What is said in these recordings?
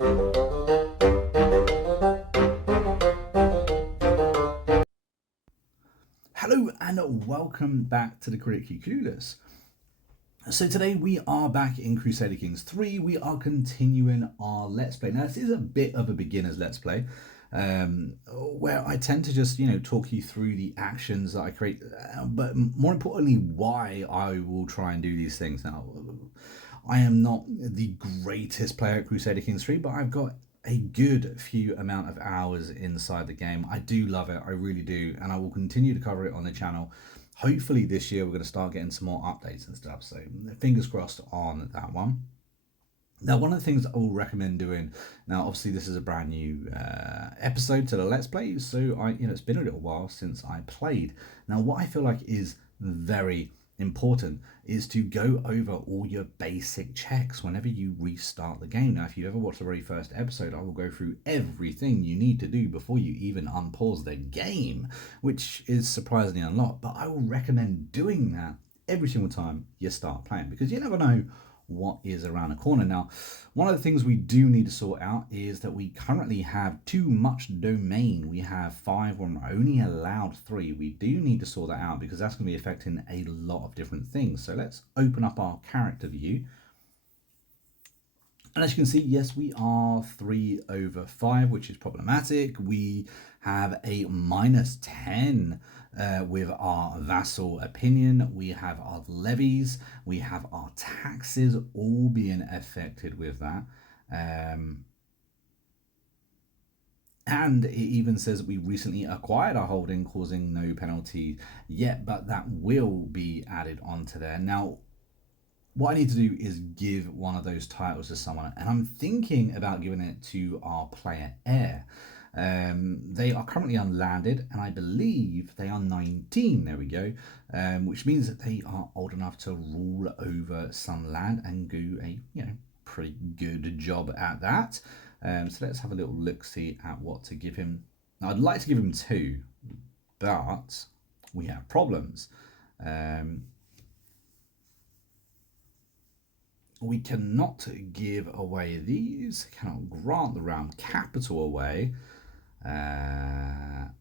Hello and welcome back to the Critically Clueless. So today we are back in Crusader Kings 3. We are continuing our Let's Play. Now this is a bit of a beginner's Let's Play, where I tend to just, talk you through the actions that I create, but more importantly, why I will try and do these things. Now, I am not the greatest player at Crusader Kings 3, but I've got a good few amount of hours inside the game. I do love it, I really do, and I will continue to cover it on the channel. Hopefully this year we're going to start getting some more updates and stuff, so fingers crossed on that one. Now, one of the things I will recommend doing, now obviously this is a brand new episode to the Let's Play, so it's been a little while since I played. Now, what I feel like is very important is to go over all your basic checks whenever you restart the game. Now, if you ever watched the very first episode, I will go through everything you need to do before you even unpause the game, which is surprisingly a lot, but I will recommend doing that every single time you start playing, because you never know what is around the corner. Now, one of the things we do need to sort out is that we currently have too much domain. We have 5 when we're only allowed 3. We do need to sort that out because that's going to be affecting a lot of different things. So let's open up our character view. And as you can see, yes, we are 3/5, which is problematic. We have a -10 with our vassal opinion. We have our levies. We have our taxes all being affected with that. And it even says that we recently acquired our holding, causing no penalty yet, but that will be added onto there. Now, what I need to do is give one of those titles to someone, and I'm thinking about giving it to our player heir. They are currently unlanded, and I believe they are 19. There we go, which means that they are old enough to rule over some land and do a pretty good job at that. So let's have a little look-see at what to give him. Now, I'd like to give him 2, but we have problems. We cannot give away these, cannot grant the realm capital away. Under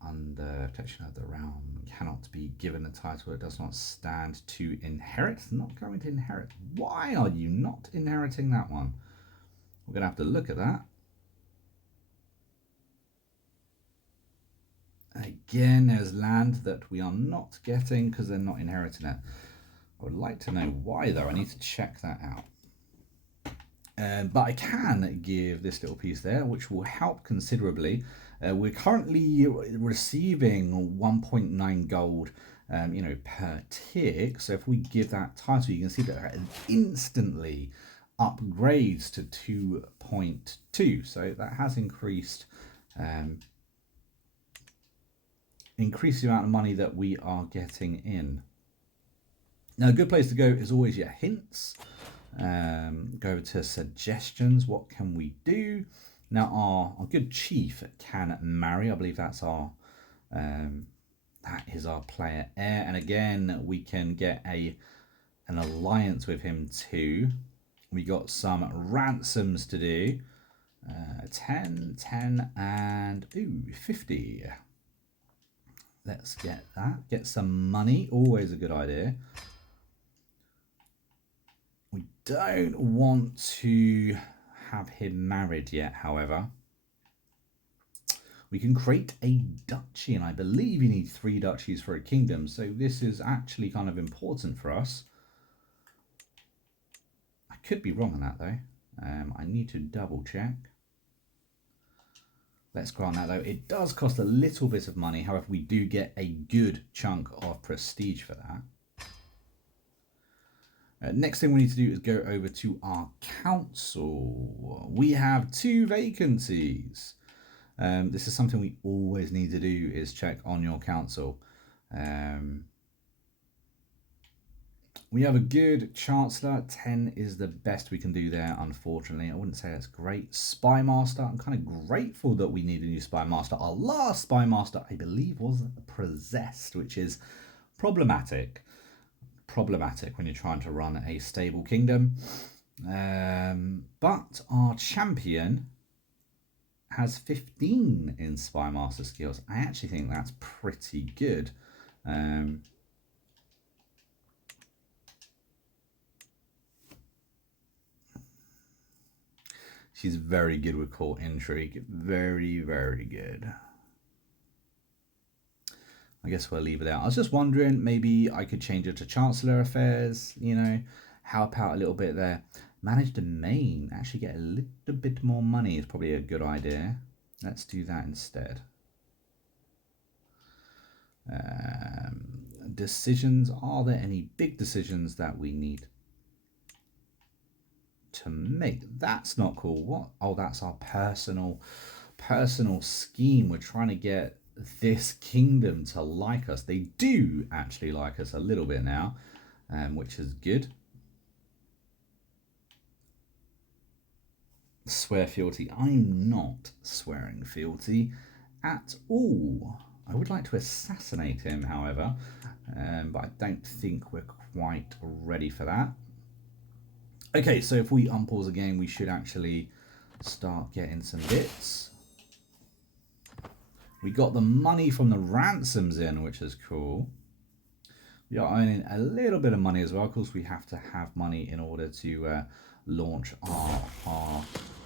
protection of the realm, cannot be given a title it does not stand to inherit. Not going to inherit. Why are you not inheriting that one? We're going to have to look at that. Again, there's land that we are not getting because they're not inheriting it. I would like to know why, though. I need to check that out. But I can give this little piece there, which will help considerably. We're currently receiving 1.9 gold, per tick. So if we give that title, you can see that it instantly upgrades to 2.2. So that has increased the amount of money that we are getting in. Now, a good place to go is always your hints. Go to suggestions. What can we do? Now, our good chief can marry. I believe that's our that is our player heir, and again we can get an alliance with him too. We got some ransoms to do. 10, and 50. Let's get that. Get some money. Always a good idea. We don't want to have him married yet, however. We can create a duchy, and I believe you need 3 duchies for a kingdom, so this is actually kind of important for us. I could be wrong on that, though. I need to double check. Let's grant that, though. It does cost a little bit of money, however, we do get a good chunk of prestige for that. Next thing we need to do is go over to our council. We have 2 vacancies. This is something we always need to do, is check on your council. We have a good chancellor. 10 is the best we can do there, unfortunately. I wouldn't say that's great. Spy master. I'm kind of grateful that we need a new spy master. Our last spy master, I believe, was possessed, which is problematic. Problematic when you're trying to run a stable kingdom. But our champion has 15 in Spy Master skills. I actually think that's pretty good. She's very good with court intrigue. Very, very good. I guess we'll leave it out. I was just wondering, maybe I could change it to Chancellor Affairs, you know, help out a little bit there. Manage domain, actually get a little bit more money is probably a good idea. Let's do that instead. Decisions, are there any big decisions that we need to make? That's not cool. What? Oh, that's our personal scheme. We're trying to get this kingdom to like us. They do actually like us a little bit now, which is good. Swear fealty. I'm not swearing fealty at all. I would like to assassinate him, however, but I don't think we're quite ready for that. Okay, so if we unpause the game, we should actually start getting some bits. We got the money from the ransoms in, which is cool. We are earning a little bit of money as well. Of course, we have to have money in order to launch our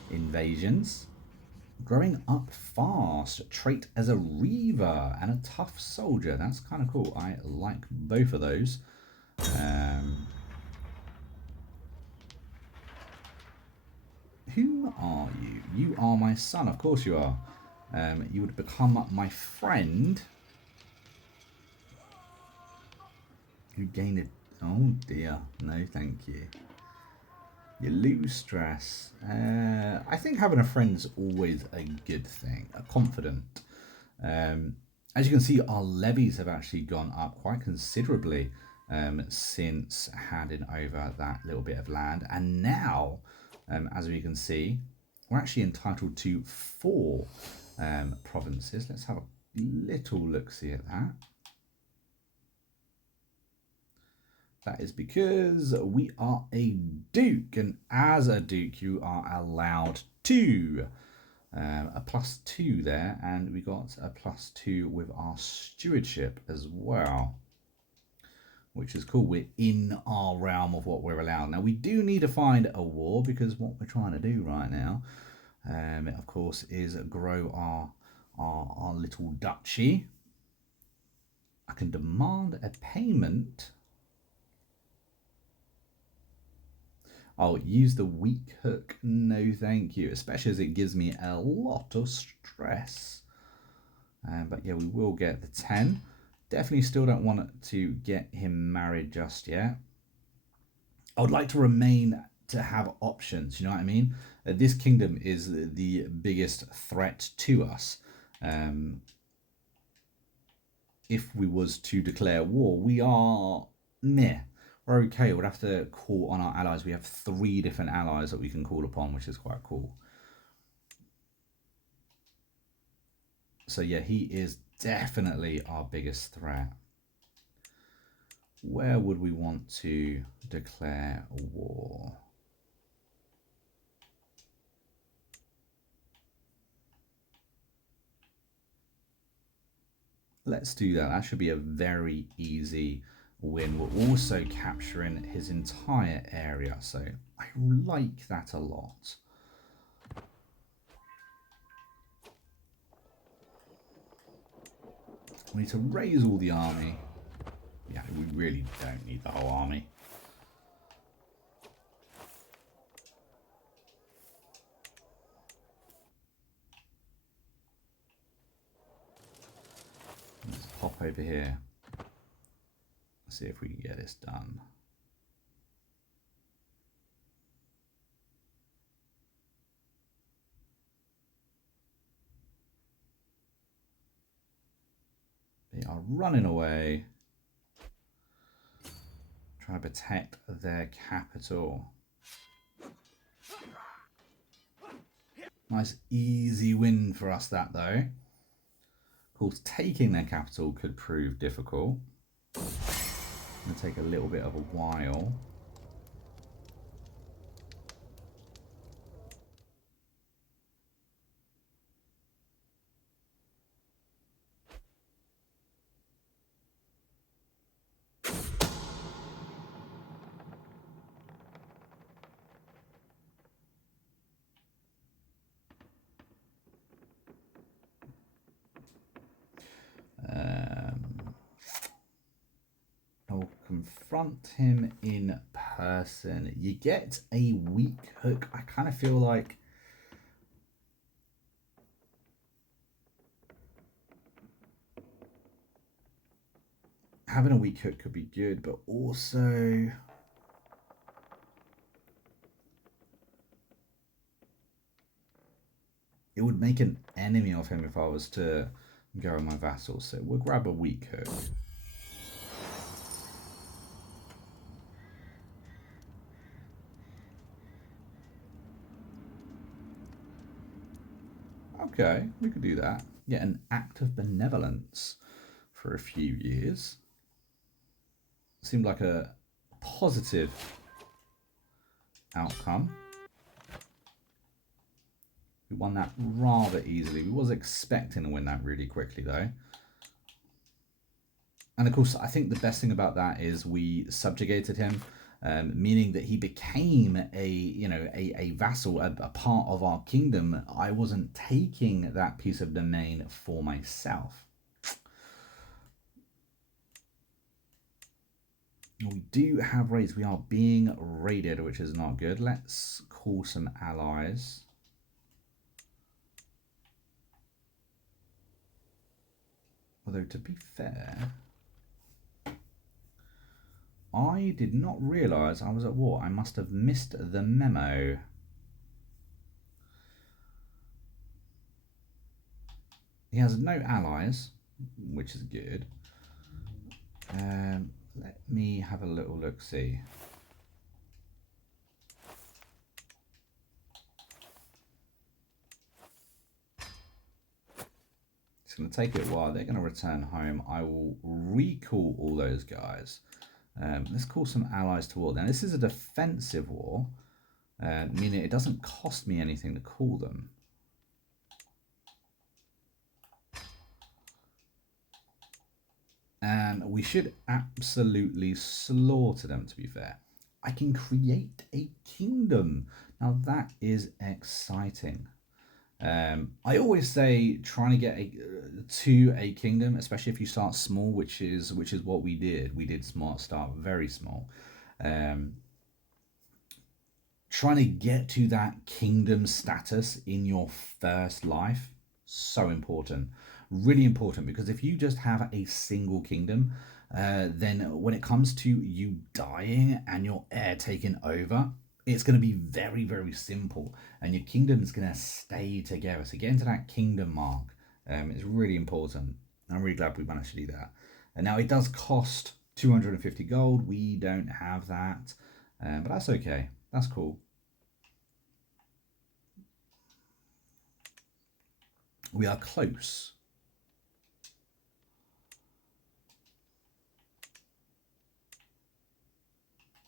invasions. Growing up fast, trait as a reaver and a tough soldier. That's kind of cool. I like both of those. Who are you? You are my son. Of course you are. You would become my friend. You gain it. Oh dear. No, thank you. You lose stress. I think having a friend's always a good thing. A confidant. As you can see, our levies have actually gone up quite considerably since handing over that little bit of land. And now, as we can see, we're actually entitled to 4 provinces. Let's have a little look-see at that. That is because we are a duke, and as a duke, you are allowed to a +2 there, and we got a +2 with our stewardship as well, which is cool. We're in our realm of what we're allowed. Now, we do need to find a war, because what we're trying to do right now, of course, is grow our little duchy. I can demand a payment. I'll use the weak hook. No, thank you. Especially as it gives me a lot of stress. But yeah, we will get the 10. Definitely still don't want to get him married just yet. I would like to remain to have options, you know what I mean? This kingdom is the biggest threat to us. If we was to declare war, we are meh. We're okay. We'd have to call on our allies. We have 3 different allies that we can call upon, which is quite cool. So yeah, he is definitely our biggest threat. Where would we want to declare war? Let's do that. That should be a very easy win. We're also capturing his entire area, so I like that a lot. We need to raise all the army. Yeah, we really don't need the whole army. Let's pop over here. See if we can get this done. They are running away, trying to protect their capital. Nice easy win for us, that though. Of course, taking their capital could prove difficult. It's going to take a little bit of a while. confront him in person. You get a weak hook. I kind of feel like having a weak hook could be good, but also it would make an enemy of him if I was to go on my vassal. So we'll grab a weak hook. Okay, we could do that. Yeah, an act of benevolence for a few years. Seemed like a positive outcome. We won that rather easily. We was expecting to win that really quickly though. And of course, I think the best thing about that is we subjugated him, meaning that he became a vassal, a part of our kingdom. I wasn't taking that piece of domain for myself. We do have raids. We are being raided, which is not good. Let's call some allies. Although, to be fair, I did not realise I was at war. I must have missed the memo. He has no allies, which is good. Let me have a little look-see. It's going to take it a while. They're going to return home. I will recall all those guys. Let's call some allies to war. Now, this is a defensive war, meaning it doesn't cost me anything to call them. And we should absolutely slaughter them, to be fair. I can create a kingdom. Now, that is exciting. I always say trying to get to a kingdom, especially if you start small, which is what we did. We did start very small. Trying to get to that kingdom status in your first life, so important, really important, because if you just have a single kingdom, then when it comes to you dying and your heir taking over, it's going to be very, very simple, and your kingdom is going to stay together. So getting to that kingdom mark is really important. I'm really glad we managed to do that. And now it does cost 250 gold. We don't have that, but that's okay. That's cool. We are close.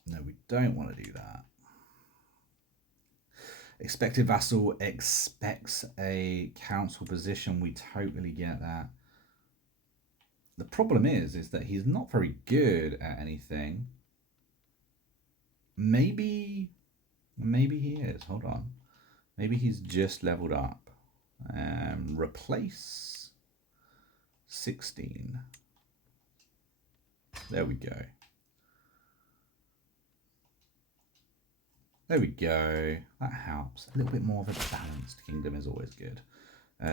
No, we don't want to do that. Expected vassal expects a council position. We totally get that. The problem is that he's not very good at anything. Maybe he is. Hold on. Maybe he's just leveled up. Replace 16. There we go. There we go. That helps. A little bit more of a balanced kingdom is always good.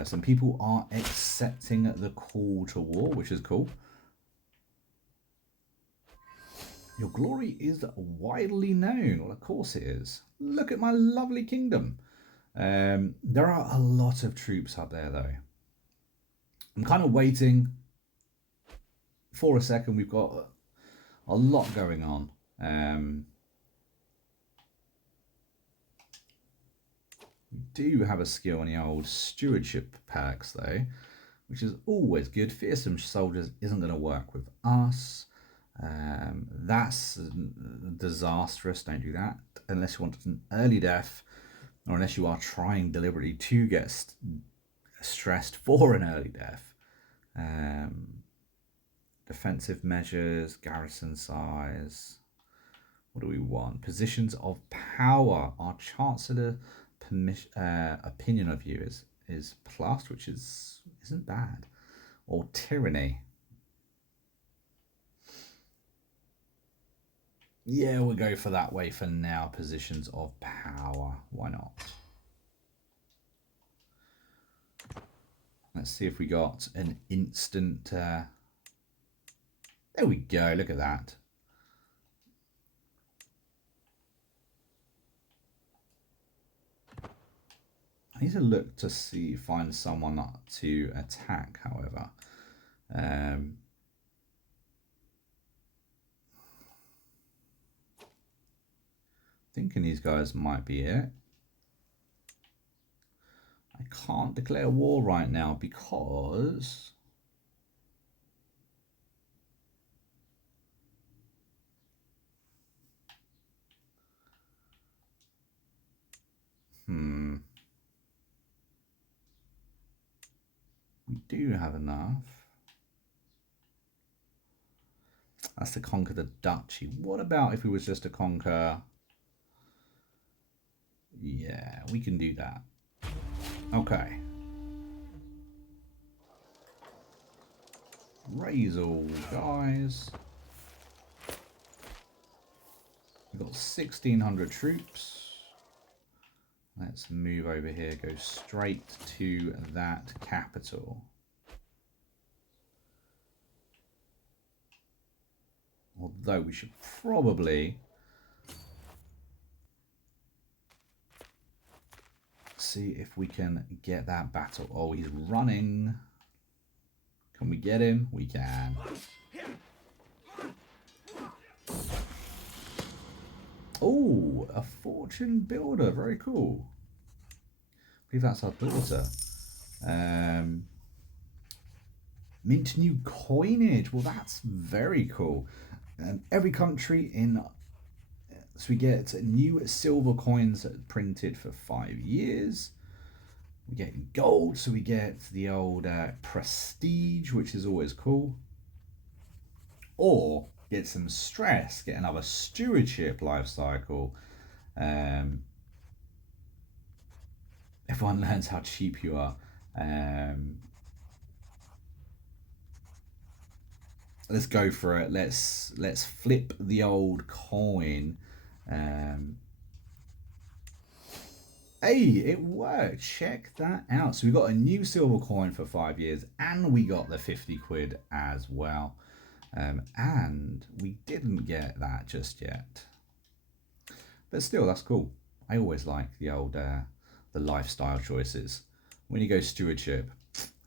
Some people are accepting the call to war, which is cool. Your glory is widely known. Well, of course it is. Look at my lovely kingdom. There are a lot of troops up there, though. I'm kind of waiting for a second. We've got a lot going on. We do have a skill in the old stewardship perks, though, which is always good. Fearsome soldiers isn't going to work with us. That's disastrous. Don't do that unless you want an early death, or unless you are trying deliberately to get stressed for an early death. Defensive measures, garrison size. What do we want? Positions of power. Our chancellor opinion of you is plus, which isn't bad. Or tyranny. Yeah, we'll go for that way for now. Positions of power. Why not? Let's see if we got an instant... there we go. Look at that. I need to look to see, find someone to attack, however. Thinking these guys might be it. I can't declare war right now because... We do have enough. That's to conquer the duchy. What about if we was just to conquer... Yeah, we can do that. Okay. Raise all, guys. We've got 1,600 troops. Let's move over here, go straight to that capital. Although we should probably see if we can get that battle. Oh, he's running. Can we get him? We can. Oh, a fortune builder. Very cool. I believe that's our daughter. Mint new coinage. Well, that's very cool. Every country in... So we get new silver coins printed for 5 years. We get gold, so we get the old prestige, which is always cool. Or get some stress, get another stewardship life cycle. Everyone learns how cheap you are. Let's go for it. Let's flip the old coin. Hey, it worked. Check that out. So we got a new silver coin for 5 years, and we got the 50 quid as well. And we didn't get that just yet. But still, that's cool. I always like the old the lifestyle choices. When you go stewardship,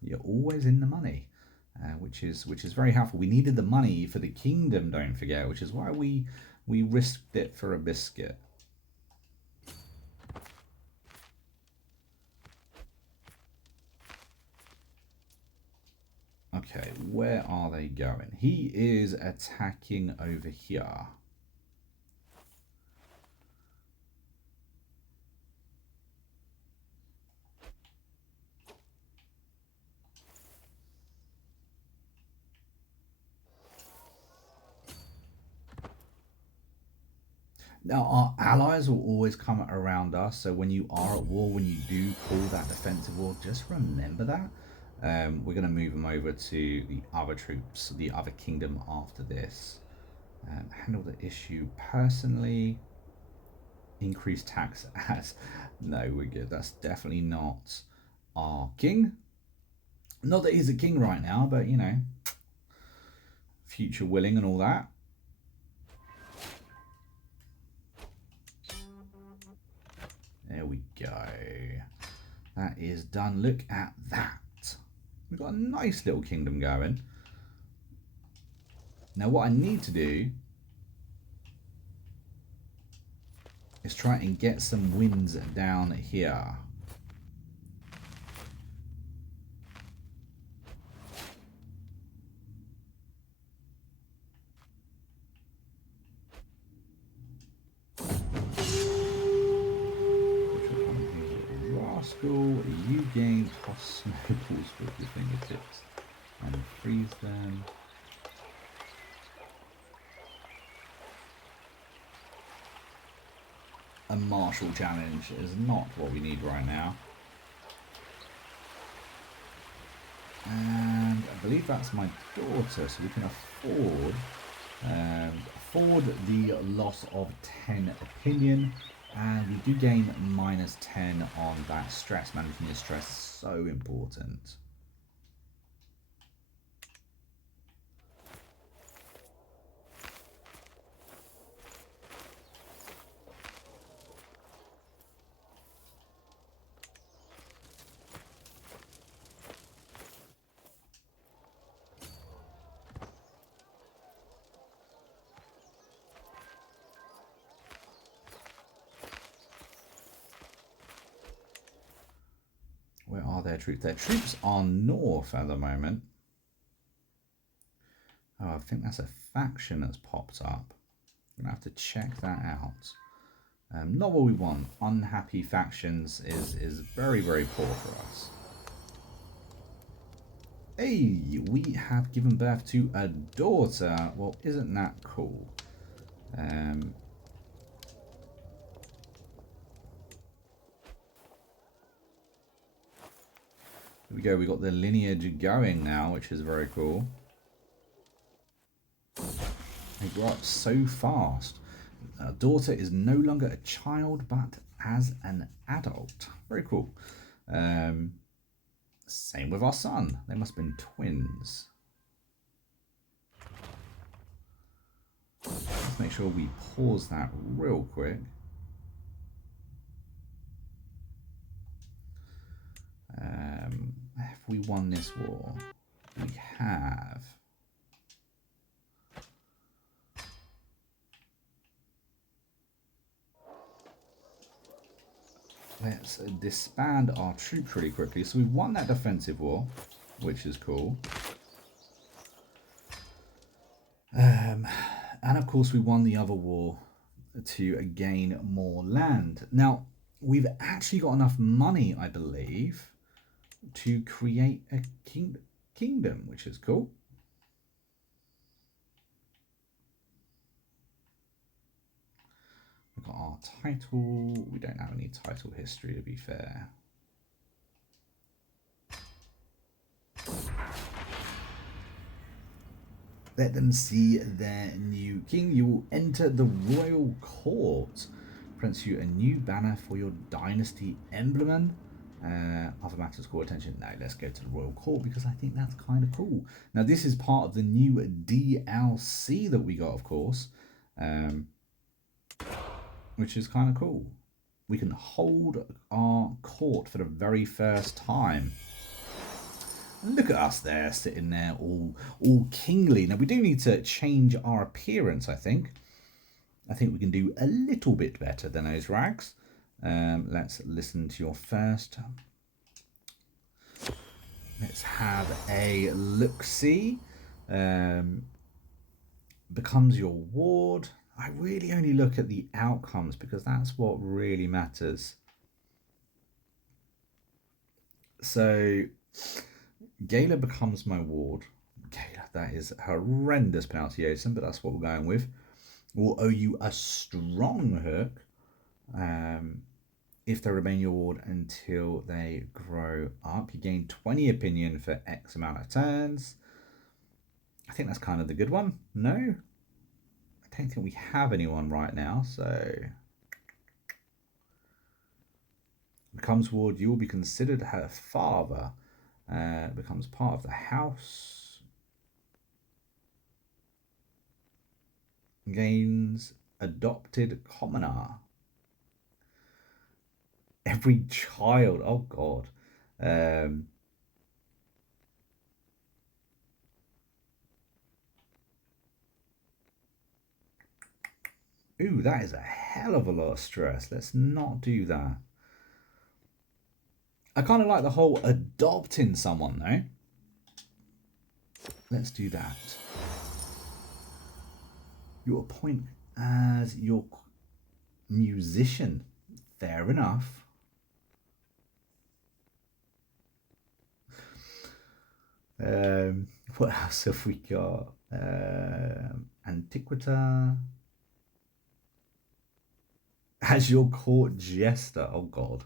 you're always in the money. Which is very helpful. We needed the money for the kingdom, don't forget, which is why we risked it for a biscuit. Okay, where are they going? He is attacking over here. Now, our allies will always come around us, so when you are at war, when you do call that defensive war, just remember that. We're going to move them over to the other troops, the other kingdom after this. Handle the issue personally. Increase tax as... No, we're good. That's definitely not our king. Not that he's a king right now, but, you know, future willing and all that. There we go. That is done. Look at that. We've got a nice little kingdom going. Now what I need to do is try and get some wins down here. You gain plus snowballs with your fingertips and freeze them. A martial challenge is not what we need right now. And I believe that's my daughter, so we can afford Afford the loss of 10 opinion, and we do gain minus 10 on that stress. Managing your stress is so important. Where are their troops? Their troops are north at the moment. Oh, I think that's a faction that's popped up. I'm going to have to check that out. Not what we want. Unhappy factions is very, very poor for us. Hey, we have given birth to a daughter. Well, isn't that cool? Here we go. We got the lineage going now, which is very cool. They grow up so fast. Our daughter is no longer a child, but as an adult. Very cool. Same with our son. They must have been twins. Let's make sure we pause that real quick. Have we won this war? We have. Let's disband our troops really quickly. So we won that defensive war, which is cool. And of course we won the other war to gain more land. Now, we've actually got enough money, I believe, to create a kingdom, which is cool. We've got our title. We don't have any title history, to be fair. Let them see their new king. You will enter the royal court. Presents you a new banner for your dynasty emblem. Other matters call attention. Now let's go to the royal court because I think that's kind of cool. Now this is part of the new DLC that we got, of course, which is kind of cool. We can hold our court for the very first time. Look at us there, sitting there all kingly. Now, we do need to change our appearance, I think. I think we can do a little bit better than those rags. Let's listen to your first. Let's have a look-see. Becomes your ward. I really only look at the outcomes because that's what really matters. So... Gala becomes my ward. Gala, that is horrendous pronunciation, but that's what we're going with. Will owe you a strong hook if they remain your ward until they grow up. You gain 20 opinion for X amount of turns. I think that's kind of the good one. No? I don't think we have anyone right now, so... Becomes ward, you will be considered her father. Becomes part of the house. Gains adopted commoner. Every child. Oh God. Ooh, that is a hell of a lot of stress. Let's not do that. I kind of like the whole adopting someone, though. Let's do that. You appoint as your musician. Fair enough. What else have we got? Antiquita. As your court jester. Oh, God.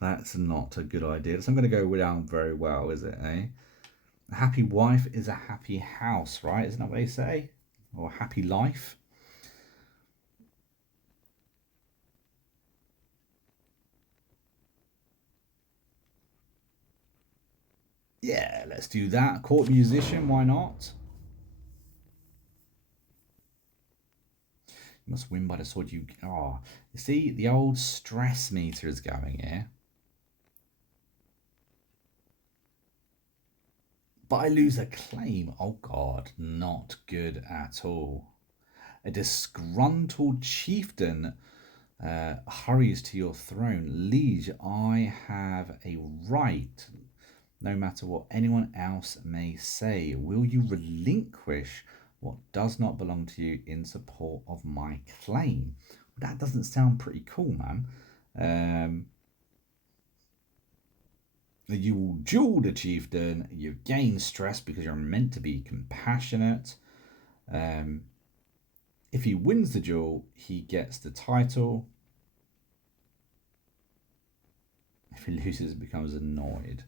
That's not a good idea. So I'm going to go down very well, is it, eh? A happy wife is a happy house, right? Isn't that what they say? or happy life. Yeah, let's do that. Court musician, why not? You must win by the sword you... Oh, you see, the old stress meter is going here. But I lose a claim. Oh, God, not good at all. A disgruntled chieftain hurries to your throne. Liege, I have a right, no matter what anyone else may say. Will you relinquish what does not belong to you in support of my claim? Well, that doesn't sound pretty cool, man. You will duel the chieftain. You gain stress because you're meant to be compassionate. If he wins the duel, he gets the title. If he loses, it becomes annoyed.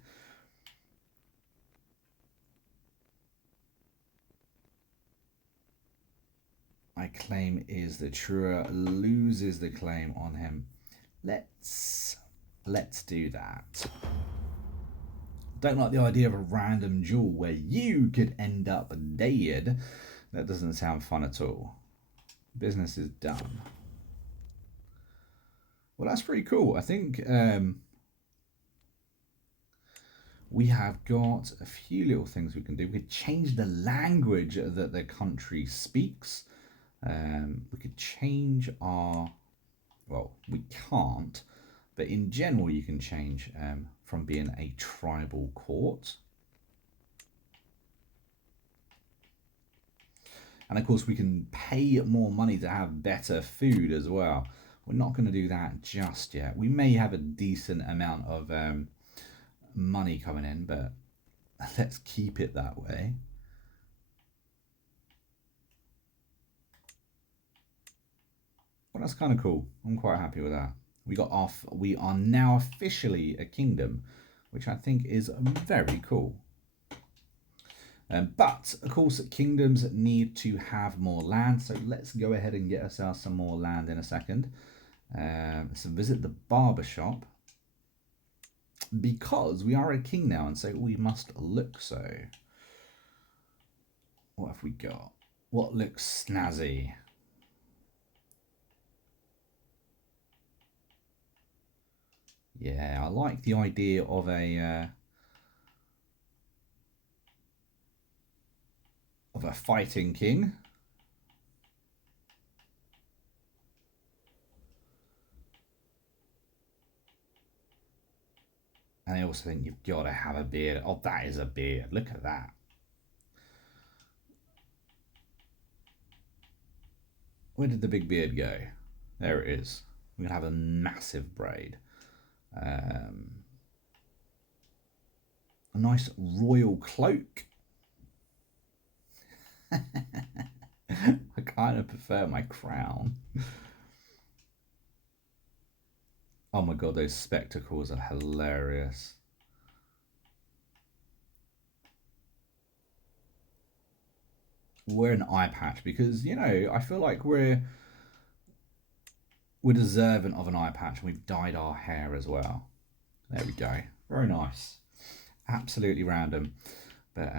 My claim is the truer loses the claim on him. Let's do that. Don't like the idea of a random duel where you could end up dead. That doesn't sound fun at all. Business is done. Well, that's pretty cool. I think we have got a few little things we can do. We could change the language that the country speaks. We could change our... Well, we can't. But in general, you can change from being a tribal court. And of course, we can pay more money to have better food as well. We're not going to do that just yet. We may have a decent amount of money coming in, but let's keep it that way. Well, that's kind of cool. I'm quite happy with that. We are now officially a kingdom, which I think is very cool. But of course, kingdoms need to have more land, so let's go ahead and get ourselves some more land in a second. So visit the barber shop, because we are a king now, and so we must look so. What have we got? What looks snazzy? Yeah, I like the idea of a fighting king. And I also think you've got to have a beard. Oh, that is a beard. Look at that. Where did the big beard go? There it is. We're going to have a massive braid. A nice royal cloak. I kind of prefer my crown. Oh my god, those spectacles are hilarious. Wear an eye patch because, you know, I feel like we're deserving of an eye patch, and we've dyed our hair as well. There we go. Very nice. Absolutely random. But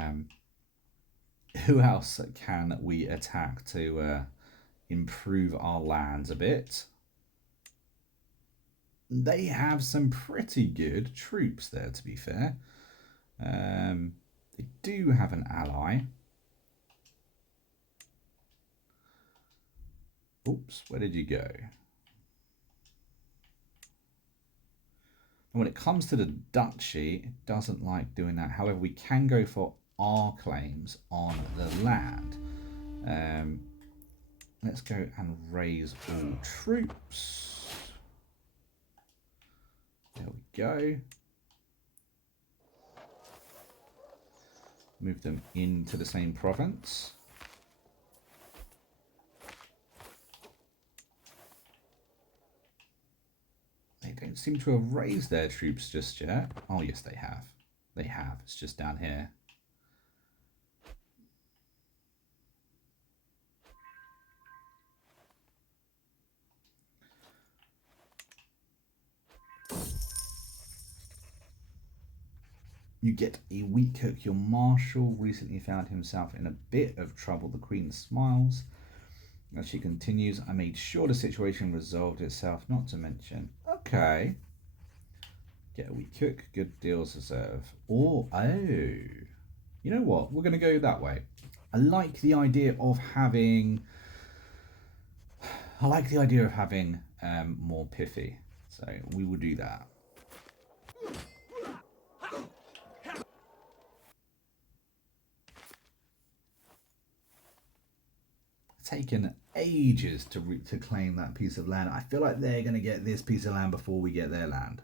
who else can we attack to improve our lands a bit? They have some pretty good troops there, to be fair. They do have an ally. Oops, where did you go? And when it comes to the duchy, it doesn't like doing that. However, we can go for our claims on the land. Let's go and raise all troops. There we go. Move them into the same province. They don't seem to have raised their troops just yet. Oh, yes, they have. They have. It's just down here. You get a weak hook. Your marshal recently found himself in a bit of trouble. The queen smiles as she continues. I made sure the situation resolved itself, not to mention. Okay. Get a weak hook. Good deals deserve. Oh. You know what? We're going to go that way. I like the idea of having more pithy. So we will do that. Taken ages to claim that piece of land. I feel like they're going to get this piece of land before we get their land.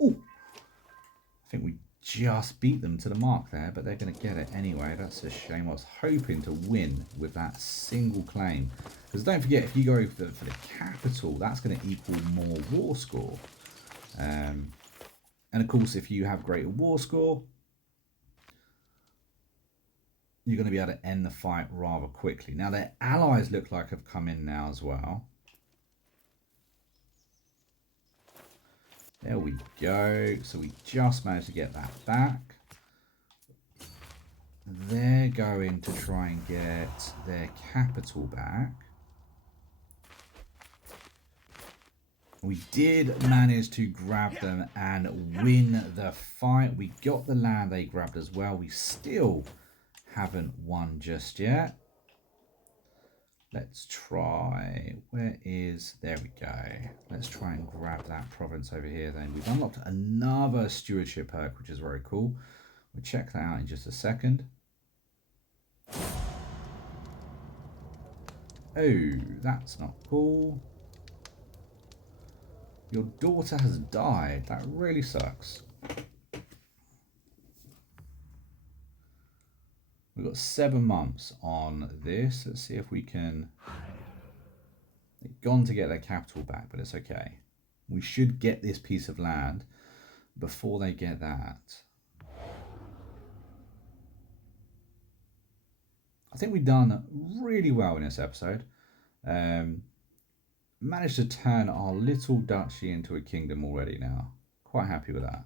Oh, I think we just beat them to the mark there, but they're going to get it anyway. That's a shame. I was hoping to win with that single claim. Because don't forget, if you go for the capital, that's going to equal more war score. And of course, if you have greater war score, you're going to be able to end the fight rather quickly. Now, their allies look like have come in now as well. There we go. So we just managed to get that back. They're going to try and get their capital back. We did manage to grab them and win the fight. We got the land they grabbed as well. We still haven't won just yet. Let's try. Where is... There we go. Let's try and grab that province over here then. We've unlocked another stewardship perk, which is very cool. We'll check that out in just a second. Oh, that's not cool. Your daughter has died. That really sucks. We've got 7 months on this. Let's see if we can... They've gone to get their capital back, but it's okay. We should get this piece of land before they get that. I think we've done really well in this episode. Managed to turn our little duchy into a kingdom already now. Quite happy with that.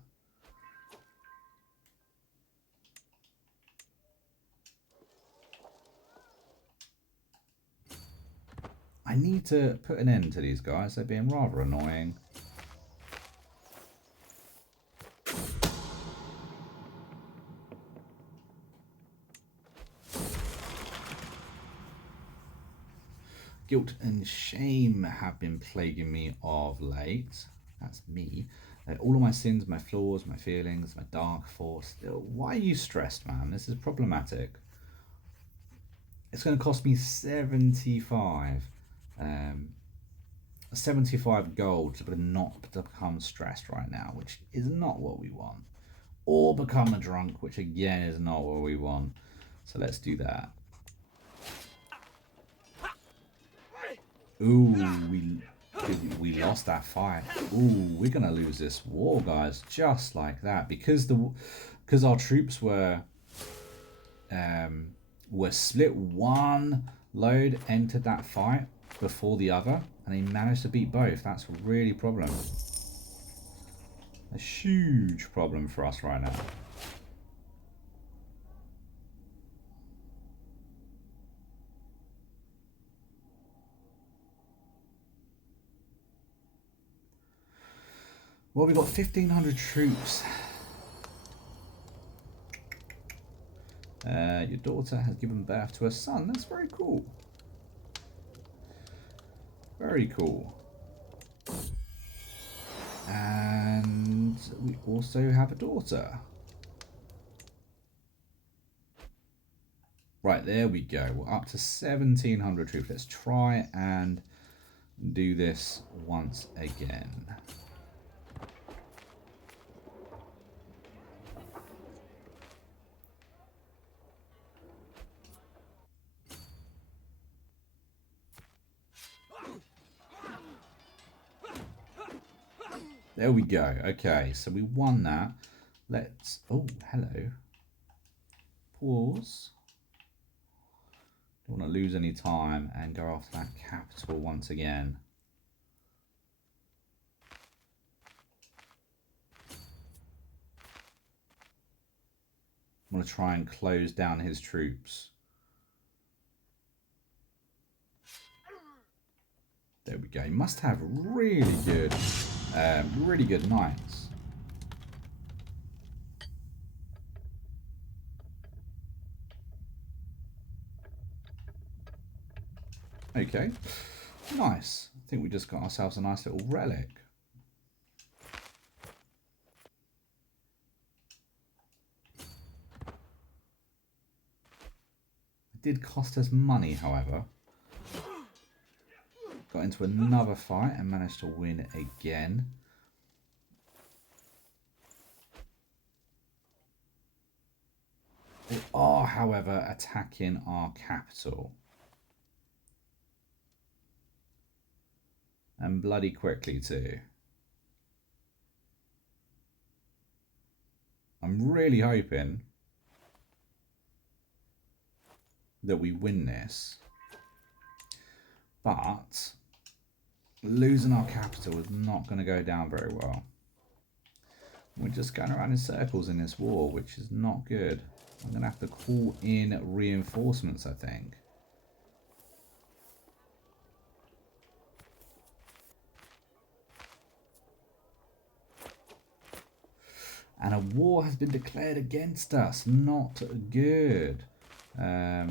I need to put an end to these guys. They're being rather annoying. Guilt and shame have been plaguing me of late. That's me. All of my sins, my flaws, my feelings, my dark force. Why are you stressed, man? This is problematic. It's going to cost me 75 gold to not become stressed right now, which is not what we want. Or become a drunk, which again is not what we want. So let's do that. Ooh, we lost that fight. Ooh, we're gonna lose this war, guys, just like that, because our troops were split. One load entered that fight before the other, and they managed to beat both. That's really a problem. A huge problem for us right now. Well, we've got 1,500 troops. Your daughter has given birth to a son. That's very cool. Very cool. And we also have a daughter. Right, there we go. We're up to 1,700 troops. Let's try and do this once again. There we go. Okay, so we won that. Let's... Oh, hello. Pause. Don't want to lose any time and go after that capital once again. I want to try and close down his troops. There we go. He must have really good knights. Okay, nice. I think we just got ourselves a nice little relic. It did cost us money, however. Got into another fight and managed to win again. They are, however, attacking our capital. And bloody quickly too. I'm really hoping that we win this. But losing our capital is not going to go down very well. We're just going around in circles in this war, which is not good. I'm going to have to call in reinforcements, I think. And a war has been declared against us. Not good. We're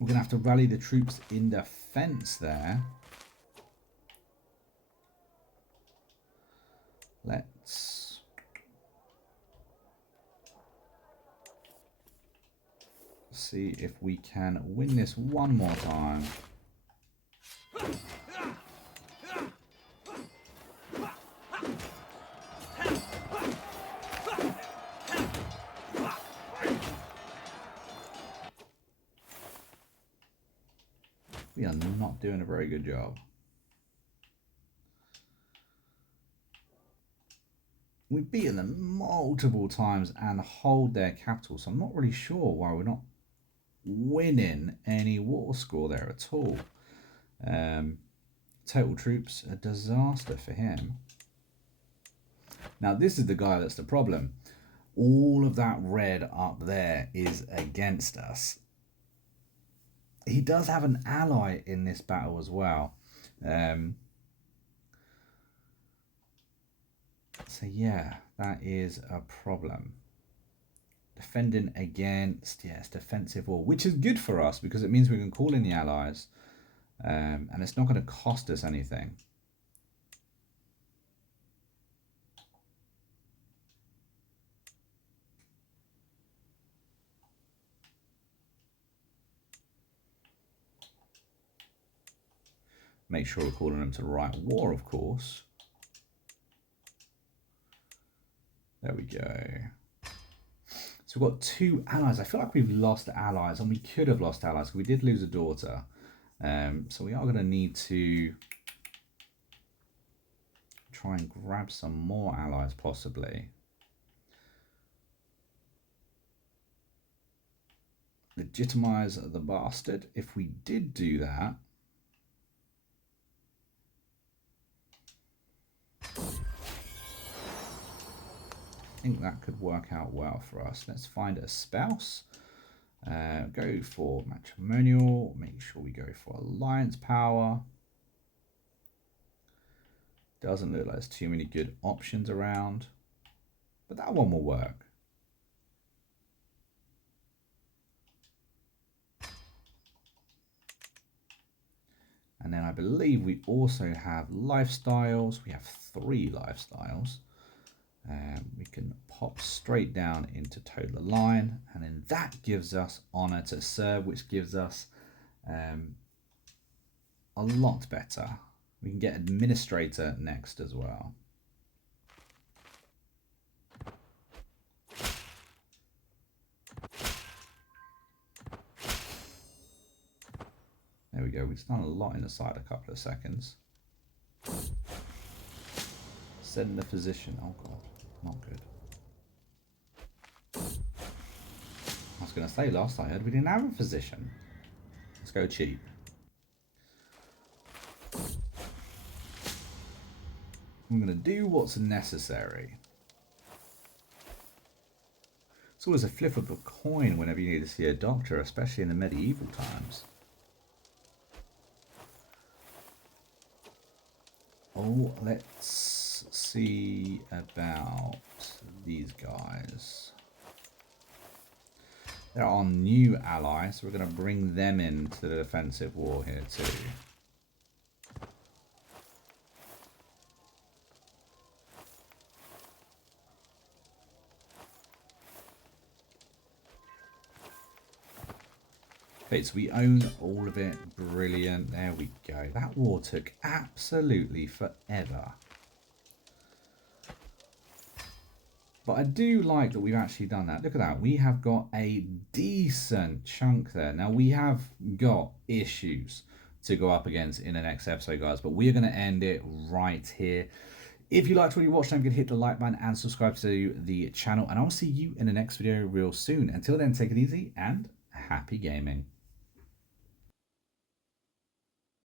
going to have to rally the troops in defense there. Let's see if we can win this one more time. We are not doing a very good job. We've beaten them multiple times and hold their capital, so I'm not really sure why we're not winning any war score there at all. Total troops, a disaster for him. Now this is the guy that's the problem. All of that red up there is against us. He does have an ally in this battle as well. So yeah, that is a problem. Defending against, yes, defensive war, which is good for us because it means we can call in the allies, and it's not going to cost us anything. Make sure we're calling them to the right war, of course. There we go. So we've got 2 allies. I feel like we've lost allies, and we could have lost allies. We did lose a daughter. So we are going to need to try and grab some more allies, possibly. Legitimize the bastard. If we did do that, I think that could work out well for us. Let's find a spouse. Go for matrimonial. Make sure we go for alliance power. Doesn't look like there's too many good options around, but that one will work. And then I believe we also have lifestyles. We have 3 lifestyles. We can pop straight down into total align, and then that gives us honor to serve, which gives us a lot better. We can get administrator next as well. There we go. We've done a lot in the side a couple of seconds. Setting the position. Oh god, not good. I was going to say, last I heard we didn't have a position. Let's go cheap. I'm going to do what's necessary. It's always a flip of a coin whenever you need to see a doctor, especially in the medieval times. Oh, let's see about these guys. They're our new ally, so we're going to bring them into the defensive war here too. Okay, so we own all of it. Brilliant. There we go. That war took absolutely forever. But I do like that we've actually done that. Look at that. We have got a decent chunk there. Now, we have got issues to go up against in the next episode, guys. But we're going to end it right here. If you liked what you watched, don't forget to hit the like button and subscribe to the channel. And I'll see you in the next video real soon. Until then, take it easy and happy gaming.